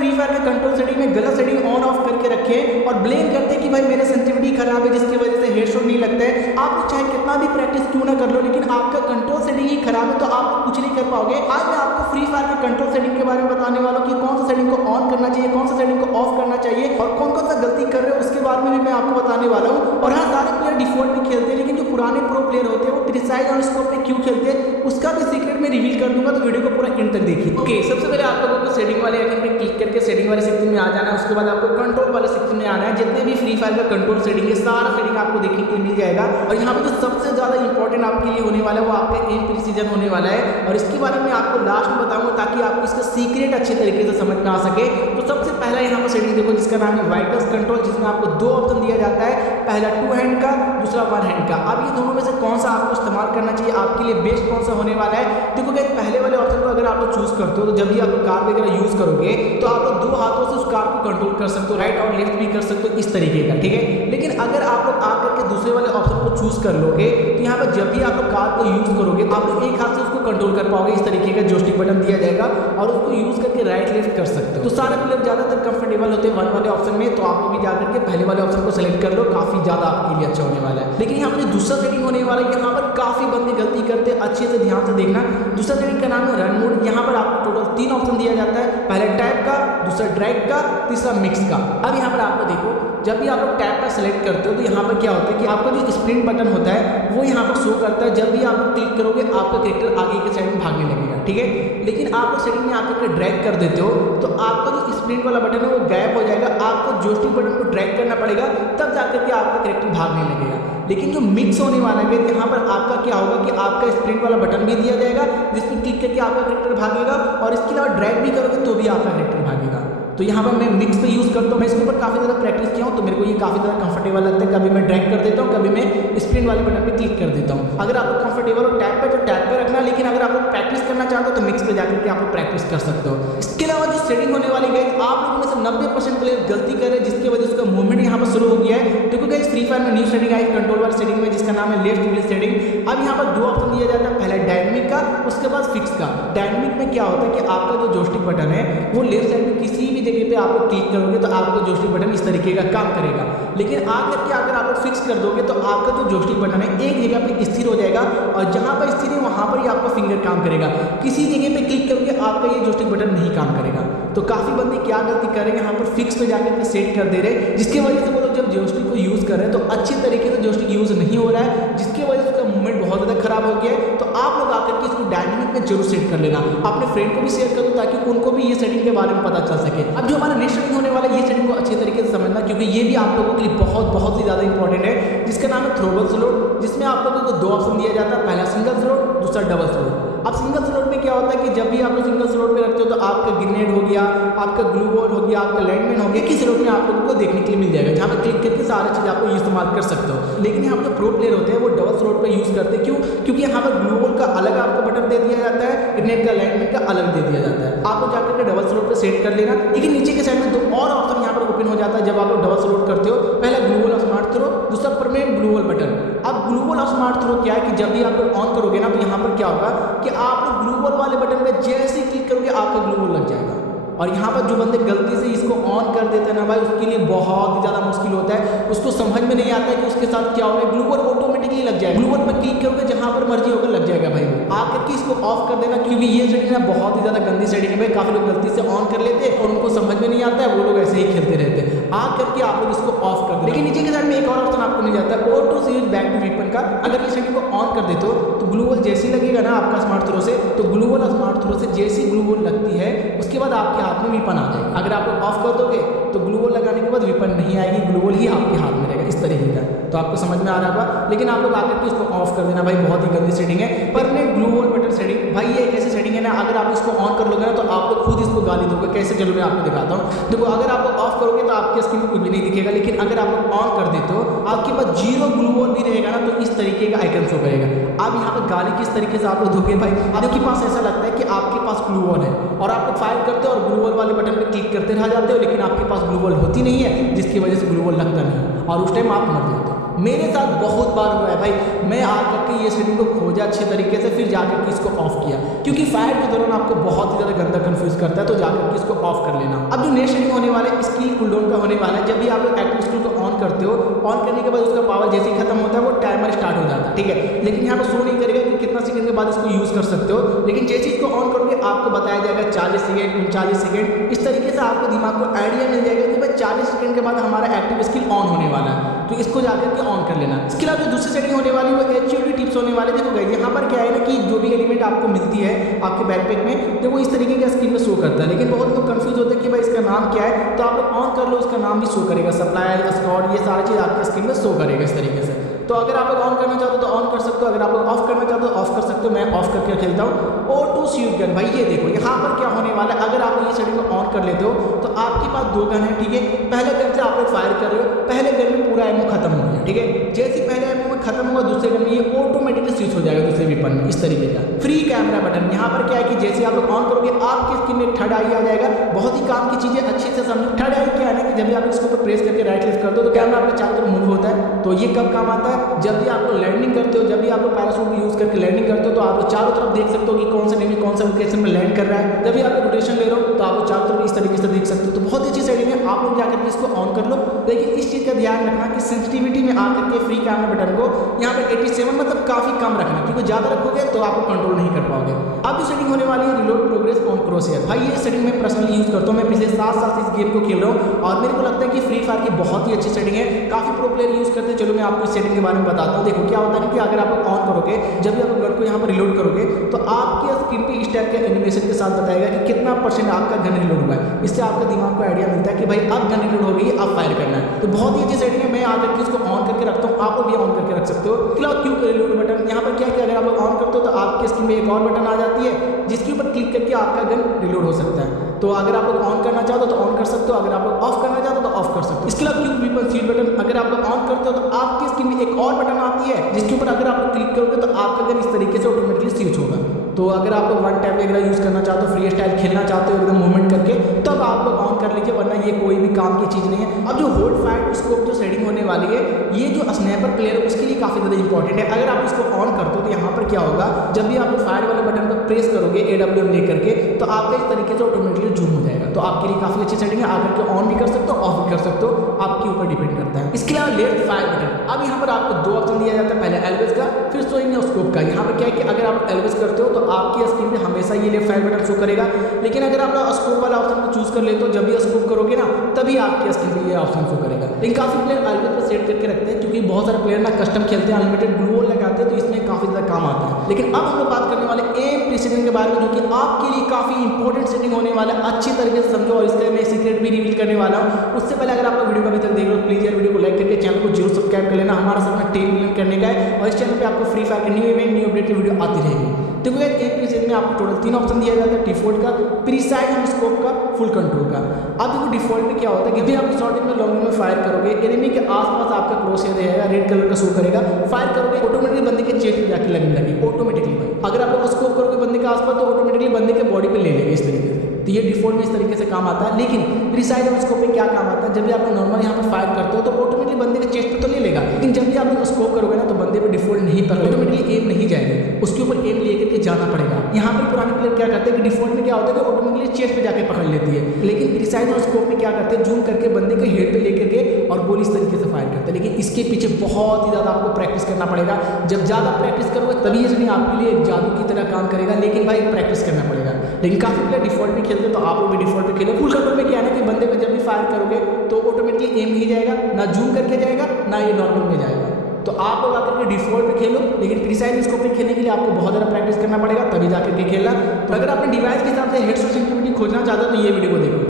Free fire में control setting में गलत सेटिंग ऑन ऑफ करके रखे और ब्लेम करते हैं कि भाई मेरे सेंसिटिविटी खराब है जिसकी वजह से हेडशॉट नहीं लगता है। आप चाहे कितना भी प्रैक्टिस क्यों ना कर लो, लेकिन आपका कंट्रोल सेटिंग ही खराब है तो आप कुछ नहीं कर पाओगे। आज मैं आपको फ्री फायर के कंट्रोल सेटिंग के बारे में बताने वाला हूं कि कौन सा सेटिंग को ऑन करना चाहिए, कौन सा सेटिंग को ऑफ करना चाहिए और कौन कौन सा गलती कर रहे हो उसके बारे में भी मैं आपको बताने वाला हूं। और हाँ, सारे प्लेयर डिफॉल्ट में खेलते हैं, लेकिन जो पुराने प्रो प्लेयर होते हैं वो प्रिसाइज और स्कोप में क्यों खेलते हैं उसका भी सीक्रेट में रिवील कर दूंगा, तो वीडियो को पूरा एंड तक देखिए। ओके, सबसे पहले आप लोगों को सेटिंग वाले आइकन पे क्लिक करके सेटिंग वाले सेक्शन में आ जाना है। उसके बाद आपको कंट्रोल वाले सेक्शन में आना है। जितने भी फ्री फायर का कंट्रोल सेटिंग है सारा सेटिंग आपको देखने के लिए मिल जाएगा। और यहाँ पे जो सबसे ज्यादा इंपॉर्टेंट आपके लिए होने वाला है वो आपका एम प्रिसीजन होने वाला है, और इसके बारे में आपको लास्ट में बताऊंगा ताकि आपको इसका सीक्रेट अच्छे तरीके से समझ में आ सके। तो सबसे पहला यहाँ पर सेटिंग देखो जिसका नाम है वाइटल्स कंट्रोल, जिसमें आपको दो ऑप्शन दिया जाता है, पहला 2 हैंड का, दूसरा 1 हैंड का। अब ये दोनों में से कौन सा आपको इस्तेमाल करना चाहिए, आपके लिए बेस्ट कौन सा होने वाला है। देखो गाइस, पहले वाले ऑप्शन को अगर आप लोग चूज करते हो तो जब भी आप कार वगैरह यूज करोगे तो आप लोग दो हाथों से उस कार को कंट्रोल कर सकते हो, राइट और लेफ्ट भी कर सकते हो इस तरीके का, ठीक है। लेकिन अगर आप लोग आकर के दूसरे वाले ऑप्शन को चूज कर लोगे तो यहाँ पर जब भी आप लोग कार को यूज करोगे तो आप लोग एक हाथ से उसको कंट्रोल कर पाओगे। इस तरीके का जोस्टिक बटन दिया जाएगा और उसको यूज करके राइट लेफ्ट कर सकते हो। तो सारे प्लेयर ज्यादातर कंफर्टेबल होते हैं 1 वाले ऑप्शन में, तो आप लोग भी जाकर के पहले वाले ऑप्शन को सिलेक्ट कर लो, काफी ज्यादा आपके लिए अच्छा होने वाला है। लेकिन यहाँ पर दूसरा सेटिंग होने वाला है, यहाँ पर काफी बंदे गलती करते हैं, अच्छे से ध्यान से देखना। दूसरा सेटिंग का नाम है रन मोड। यहाँ पर आपको टोटल 3 ऑप्शन दिया जाता है, पहले टैप का, दूसरा ड्रैग का, तीसरा मिक्स का। अब यहाँ पर आपको देखो, जब भी आप लोग टैप का सेलेक्ट करते हो तो यहाँ पर क्या होता है कि आपका जो स्प्रिंट बटन होता है वो यहाँ पर शो करता है। जब भी आप लोग क्लिक करोगे आपका कैरेक्टर आगे के साइड में भागने लगेगा, ठीक है। लेकिन आप लोग सेटिंग में आकर के ड्रैग कर देते हो तो आपका जो स्प्रिंट वाला बटन है वो गायब हो जाएगा। आपको जोस्टिक बटन को ड्रैग करना पड़ेगा, तब जाकर के आपका कैरेक्टर भागने लगेगा। लेकिन जो मिक्स होने वाला है यहाँ पर आपका क्या होगा कि आपका स्प्रिंट वाला बटन भी दिया जाएगा जिसमें क्लिक करके आपका कैरेक्टर भागेगा, और इसके अलावा ड्रैग भी करोगे तो भी आपका कैरेक्टर भागेगा। तो यहाँ पर मैं मिक्स पे यूज करता हूँ। मैं इसके ऊपर काफी ज्यादा प्रैक्टिस किया हूँ तो मेरे को ये काफी ज्यादा कंफर्टेबल लगता है। कभी मैं ड्रैग कर देता हूँ, कभी मैं स्प्रिंट वाले बटन पे क्लिक कर देता हूँ। अगर आप लोग कंफर्टेबल हो टैप पे तो टैप पे रखना, लेकिन अगर आप लोग प्रैक्टिस करना चाहते हो तो मिक्स पे जाकर के आप लोग प्रैक्टिस कर सकते हो। इसके अलावा जो सेटिंग होने वाली है, आप लोगों में से 90% प्लेयर गलती कर रहे हैं जिसकी वजह से उसका मूवमेंट यहाँ पर शुरू हो गया है। देखो गाइस, फ्री फायर में न्यू सेटिंग आई कंट्रोल वाले सेटिंग में जिसका नाम है लेफ्ट व्हील सेटिंग। अब यहाँ पर 2 ऑप्शन दिया जाता है, पहला डायनेमिक का, उसके बाद फिक्स का। डायनेमिक में क्या होता है कि आपका जो जोस्टिक बटन है वो लेफ्ट साइड में किसी भी जगह पे आप क्लिक करोगे तो आपका जोस्टिक बटन इस तरीके का काम करेगा। लेकिन आकर के अगर आप लोग फिक्स कर दोगे तो आपका जो जोस्टिक बटन है एक जगह पे स्थिर हो जाएगा, और जहां पर स्थिर है वहां पर ही आपका फिंगर काम करेगा। किसी जगह पे क्लिक करोगे आपका ये जोस्टिक बटन नहीं काम करेगा। तो काफी बंदे क्या गलती कर रहे हैं, यहाँ पर फिक्स पे जाकर के सेट कर दे रहे हैं, जिसकी वजह से वो लोग जब जोस्टिक को यूज कर रहे हैं तो अच्छी तरीके से जोस्टिक यूज नहीं हो रहा है, जिसकी वजह से उसका मूवमेंट बहुत ज्यादा खराब हो गया है। तो आप लोग आकर के इसको डायनेमिक में जरूर सेट कर लेना, अपने फ्रेंड को भी शेयर कर दो ताकि उनको भी ये सेटिंग के बारे में पता चल सके। अब जो हमारा नेक्स्ट सेटिंग होने वाला है ये सेटिंग को अच्छे तरीके से समझना, क्योंकि ये भी आप लोगों के लिए बहुत ही ज्यादा इंपॉर्टेंट है, जिसका नाम है थ्रोबल स्लोट। जिसमें आप लोगों को 2 ऑप्शन दिया जाता है, पहला सिंगल स्लोट, दूसरा डबल स्लोट। अब सिंगल स्लोट में क्या होता है कि जब भी आप लोग सिंगल स्लोट में रखते हो तो आपका ग्रेनेड हो गया, आपका ग्लू बॉल हो गया, आपका लैंडमैन हो गया, किस स्लोट में आप लोगों को देखने के लिए मिल जाएगा, जहाँ पे क्लिक करके सारी चीज आपको इस्तेमाल कर सकते हो। लेकिन यहाँ पे प्रो प्लेयर होते हैं वो डबल स्लोट पे यूज करते हैं। क्यों? क्योंकि यहाँ पर ग्लू बॉल का अलग आपको बटन दे दिया जाता है, ग्रेनेड का लैंडमैन का अलग दे दिया जाता है। आपको जाकर के डबल स्लोट पे सेट कर लेना। लेकिन नीचे के साइड में 2 और ऑप्शन यहाँ पर ओपन हो जाता है जब आप लोग डबल स्लोट करते हो। पहला ग्लू बॉल और स्मार्ट थ्रो, दूसरा परमानेंट ग्लू बॉल बटन। अब ग्लू बॉल और स्मार्ट थ्रो क्या है कि जब भी आप लोग ऑन करोगे ना तो यहाँ पर क्या होगा कि आप लोग ग्लू बॉल वाले बटन पे जैसे ही क्लिक करोगे आपका ग्लू बॉल लग जाएगा। और यहाँ पर जो बंदे गलती से इसको ऑन कर देते हैं ना भाई, उसके लिए बहुत ही ज्यादा मुश्किल होता है। उसको समझ में नहीं आता है कि उसके साथ क्या हो रहा है। ग्लू बॉल ऑटोमेटिकली लग जाएगा, ग्लू बॉल पर क्लिक करोगे जहां पर मर्जी होकर लग जाएगा भाई। आकर के इसको ऑफ कर देना, क्योंकि ये सेटिंग ना बहुत ही ज्यादा गंदी सेटिंग है भाई। काफी लोग गलती से ऑन कर लेते हैं और उनको समझ में नहीं आता है, वो लोग ऐसे ही खेलते रहते हैं। आकर के आप लोग इसको ऑफ कर दें। लेकिन नीचे के साइड में एक और ऑप्शन आपको मिल जाता है, auto switch back to weapon का। अगर ये सेटिंग को ऑन कर देते हो तो ग्लू बॉल जैसे ही लगेगा ना आपका स्मार्ट थ्रो से, तो ग्लू बॉल और स्मार्ट थ्रो से जैसी ग्लू बॉल लगती है उसके बाद आपके हाथ में वेपन आ जाएगा। अगर आप लोग ऑफ कर दोगे तो ग्लू बॉल लगाने के बाद वेपन नहीं आएगी, ग्लू बॉल ही आपके हाथ में रहेगा इस तरीके का। तो आपको समझ में आ रहा होगा। लेकिन आप लोग आकर के इसको ऑफ कर देना भाई, बहुत ही गंदी सेटिंग है। Permanent glue ball button setting भाई ये एक ऐसी सेटिंग है ना, अगर आप इसको ऑन कर लोगे ना तो आप लोग खुद इसको गाली दोगे। कैसे? चलो मैं आपको दिखाता हूँ। देखो, अगर आप लोग ऑफ करोगे तो आपके स्क्रीन में कुछ भी नहीं दिखेगा, लेकिन अगर आप लोग ऑन कर देते हो आपके पास 0 ग्लू बॉल भी रहेगा ना तो इस तरीके का आइकन शो करेगा। अब यहाँ पर गाली किस तरीके से आप लोग दोगे भाई? आपके पास ऐसा लगता है कि आपके पास ग्लू बॉल है और आप लोग फायर करते हो और ग्लू बॉल वाले बटन पे क्लिक करते रह जाते हो, लेकिन आपके पास ग्लू बॉल होती नहीं है, जिसकी वजह से ग्लू बॉल लगता नहीं और उस टाइम आप मर जाते हो। मेरे साथ बहुत बार हुआ है भाई, मैं आकर के ये सेटिंग को खोजा अच्छे तरीके से, फिर जाकर के इसको ऑफ किया, क्योंकि फायर के दौरान आपको बहुत ही ज़्यादा गंदा कंफ्यूज करता है, तो जाकर के इसको ऑफ कर लेना। अब जो नेक्स्ट सेटिंग होने वाला है स्किल कूलडाउन का होने वाला है। जब भी आप लोग एक्टिव स्किल को ऑन करते हो, ऑन करने के बाद उसका पावर जैसे ही खत्म होता है वो टाइमर स्टार्ट हो जाता है, ठीक है। लेकिन यहाँ पर शो नहीं करेगा कि कितना सेकंड के बाद इसको यूज़ कर सकते हो, लेकिन जैसे इसको ऑन करोगे आपको बताया जाएगा 40 सेकंड, 39 सेकंड, इस तरीके से आपको दिमाग को आइडिया मिल जाएगा कि भाई 40 सेकंड के बाद हमारा एक्टिव स्किल ऑन होने वाला है, तो इसको जाकर के ऑन कर लेना। इसके अलावा जो दूसरी सेटिंग होने वाली है वो HUD टिप्स होने वाले। देखो गाइस, यहाँ पर क्या है ना कि जो भी एलिमेंट आपको मिलती है आपके बैकपैक में, तो वो इस तरीके का स्क्रीन में शो करता है, लेकिन बहुत लोग कंफ्यूज होते हैं कि भाई इसका नाम क्या है, तो आप लोग ऑन कर लो, उसका नाम भी शो करेगा, सप्लाई, स्कॉट, ये सारी चीज़ आपके स्क्रीन में शो करेगा इस तरीके से। तो अगर आप लोग ऑन करना चाहते हो तो ऑन कर सकते हो, अगर आप लोग ऑफ करना चाहते हो ऑफ कर सकते हो। मैं ऑफ करके खेलता हूँ। O2 शूट गन, भाई ये देखो यहाँ पर क्या होने वाला है। अगर आप ये सेटिंग को ऑन कर लेते हो तो आपके पास 2 गन है, ठीक है। पहले गन से आप लोग फायर कर रहे हो, पहले गन में पूरा एमओ खत्म हो गया, ठीक है। जैसे ही पहले एमओ में खत्म होगा दूसरे गन में ये ऑटोमेटिकली स्विच हो जाएगा दूसरे वेपन में, इस तरीके का। फ्री कैमरा बटन, यहाँ पर क्या है कि जैसे आप लोग ऑन करोगे आपके स्क्रीन में थर्ड आई आ जाएगा। बहुत ही काम की चीज़ें अच्छे से समझो। थर्ड आई क्या है कि जब भी आप इसको ऊपर प्रेस करके राइट क्लिक करते हो तो कैमरा आपके चारों तरफ मूव होता है। तो ये कब काम आता है, जब भी आप लोग लैंडिंग करते हो, जब भी आप लोग पैराशूट यूज करके लैंडिंग करते हो तो आप लोग चारों तरफ देख सकते हो कि कौन सा एनिमी कौन सा लोकेशन में लैंड कर रहा है। जब भी आप रोटेशन ले रहे हो तो आप लोग चारों तरफ इस तरीके से देख सकते हो। तो बहुत अच्छी सेटिंग है, आप लोग जाकर के इसको ऑन कर लो। लेकिन इस चीज़ का ध्यान रखना कि सेंसिटिविटी में आकर के फ्री कैमरा बटन को यहाँ पे 87 मतलब काफ़ी कम रखना, क्योंकि ज़्यादा रखोगे तो आप कंट्रोल नहीं कर पाओगे। अब जो सेटिंग होने वाली है रिलोड प्रोग्रेस ऑन क्रॉसहेयर, भाई ये सेटिंग मैं पर्सनली यूज करता हूँ। मैं पिछले 7 साल से इस गेम को खेल रहा हूँ और मेरे को लगता है कि फ्री फायर की बहुत ही अच्छी सेटिंग है, काफ़ी प्रो प्लेयर यूज करते हैं। चलो मैं आपको इस सेटिंग के बारे में बताता हूँ। देखो क्या होता है कि अगर आप ऑन करोगे, जब भी आप गन को यहाँ पर रिलोड करोगे तो आपके स्क्रीन पे इस टाइप के एनिमेशन के साथ बताएगा कि कितना % आपका गन रिलोड हुआ है। इससे आपका दिमाग को आइडिया मिलता है कि भाई अब गन रिलोड हो गई, अब फायर करना है। तो बहुत ही अच्छी सेटिंग है, मैं आकर के इसको ऑन करके रखता हूँ, आप भी ऑन करके रख सकते हो। क्लाउड क्यू रिलोड बटन, यहाँ पर क्या है कि अगर आप लोग ऑन करते हो तो आपके स्क्रीन में एक और बटन आ जाती है जिसके ऊपर क्लिक करके आपका गन रिलोड हो सकता है। तो अगर आप लोग ऑन करना चाहते हो तो ऑन कर सकते हो, अगर आप लोग ऑफ करना चाहते हो तो ऑफ कर सकते हो। इसके अलावा क्यू वीपन सीट बटन, अगर आप लोग ऑन करते हो तो आपके स्क्रीन में एक और बटन आती है जिसके ऊपर अगर आप लोग क्लिक करोगे तो आपका गन इस तरीके से ऑटोमेटिकली स्विच होगा। तो अगर आप लोग वन टैप वगैरह यूज़ करना चाहते हो, फ्री स्टाइल खेलना चाहते हो एकदम मूवमेंट करके, तब आप लोग ऑन कर लीजिए, वरना ये कोई भी काम की चीज़ नहीं है। अब जो होल्ड फायर स्कोप जो सेटिंग होने वाली है, ये जो स्नैपर प्लेयर है उसके लिए काफ़ी ज़्यादा इंपॉर्टेंट है। अगर आप इसको ऑन करते हो तो यहाँ पर क्या होगा, जब भी आप फायर वाले बटन पर प्रेस करोगे AWM ले करके, तो आपका इस तरीके से ऑटोमेटिकली जूम हो जाएगा। तो आपके लिए काफ़ी अच्छी सेटिंग है, आकर के ऑन भी कर सकते हो, ऑफ भी कर सकते हो, आपके ऊपर डिपेंड करता है। इसके अलावा लेफ्ट फायर बटन, अब यहाँ पर आपको 2 ऑप्शन दिया जाता है, पहले एल्वेज का, फिर शोइंग स्कोप का। यहाँ पर क्या है कि अगर आप एल्वेज करते हो तो आपकी स्क्रीन में हमेशा ये लेफ्ट फायर बटन शो करेगा, लेकिन अगर आप स्कोप वाला ऑप्शन को चूज कर लेते हो, जब भी स्कोप करोगे ना तभी आपके स्क्रीन पे ये ऑप्शन शो करेगा। लेकिन काफ़ी प्लेयर एल्वेज पर सेट करके रखते हैं, क्योंकि बहुत सारे प्लेयर ना कस्टम खेलते हैं, अनलिमिटेड ग्लू वॉल लगाते हैं, तो इसमें काफ़ी ज़्यादा काम आता है। लेकिन अब हम लोग बात करने वाले एम प्रिसीजन के बारे में, जो कि आपके लिए काफ़ी इंपॉर्टेंट सेटिंग होने वाला है। अच्छी तरीके से समझो और इसका मैं सीक्रेट भी रिवील करने वाला हूँ। उससे पहले अगर आप लोग वीडियो को अभी तक देख रहे हो प्लीज़ यार वीडियो को लाइक करके चैनल को जरूर सब्सक्राइब कर लेना। हमारा सपना 10 मिलियन करने का है और इस चैनल पे आपको फ्री फायर के न्यू इवेंट न्यू अपडेट की वीडियो आती रहेगी। देखो यार एक प्रीसेट में आपको टोटल 3 ऑप्शन दिया जाता है, डिफॉल्ट का, प्रीसाइज और स्कोप का, फुल कंट्रोल का। अब देखो डिफॉल्ट में क्या होता है कि भी आप शॉर्ट रेंज में लॉन्ग रेंज में फायर करोगे, एनिमी के आसपास आपका क्रॉस हेयर रहेगा, रेड कलर का शो करेगा, फायर करोगे ऑटोमेटिकली बंदे के चेस्ट पे जाके लगने लगेगी ऑटोमेटिकली। अगर आप लोग स्कोप करोगे बंदे के आसपास तो ऑटोमेटिकली बंदे के बॉडी पे ले लेंगे इस तरीके से। तो ये डिफॉल्ट में इस तरीके से काम आता है। लेकिन प्रीसाइज और स्कोप में क्या काम आता है, जब भी आप लोग नॉर्मल यहाँ पर फायर करते हो तो ऑटोमेटिकली बंदे के चेस्ट पे तो ले लेगा, लेकिन जब भी आप लोग स्कोप करोगे ना तो बंदे पे डिफॉल्ट नहीं पकड़ेगा, ऑटोमेटिकली एम नहीं जाएगा, उसके ऊपर एम लेकर के जाना पड़ेगा। यहाँ पर पुराने प्लेयर क्या करते हैं कि डिफॉल्ट में क्या होता है कि ऑटोमेटिकली चेस्ट पे जाके पकड़ लेती है, लेकिन प्रीसाइज और स्कोप में क्या करते हैं, जूम करके बंदे के हेड पे लेकर के और गोली इस तरीके से फायर करते हैं। लेकिन इसके पीछे बहुत ही ज़्यादा आपको प्रैक्टिस करना पड़ेगा। जब ज़्यादा प्रैक्टिस करोगे तभी ये आपके लिए एक जादू की तरह काम करेगा, लेकिन भाई प्रैक्टिस करना पड़ेगा। लेकिन काफ़ी प्लेयर डिफॉल्ट में खेलते हैं, तो आप लोग भी डिफॉल्ट में खेलो। फुल कंट्रोल में क्या है कि बंदे को जब भी फायर करोगे तो ऑटोमेटिकली एम ही जाएगा, ना जूम करके जाएगा ना ये नॉर्मल में जाएगा। तो आप लोग आकर के डिफॉल्ट पे खेलो, लेकिन प्रीसाइज स्कोप पे खेलने के लिए आपको बहुत ज़्यादा प्रैक्टिस करना पड़ेगा, तभी जाकर के खेलना। तो अगर अपने डिवाइस के हिसाब से हेडशॉट सेंसिटिविटी खोजना चाहते हो तो ये वीडियो को देखो।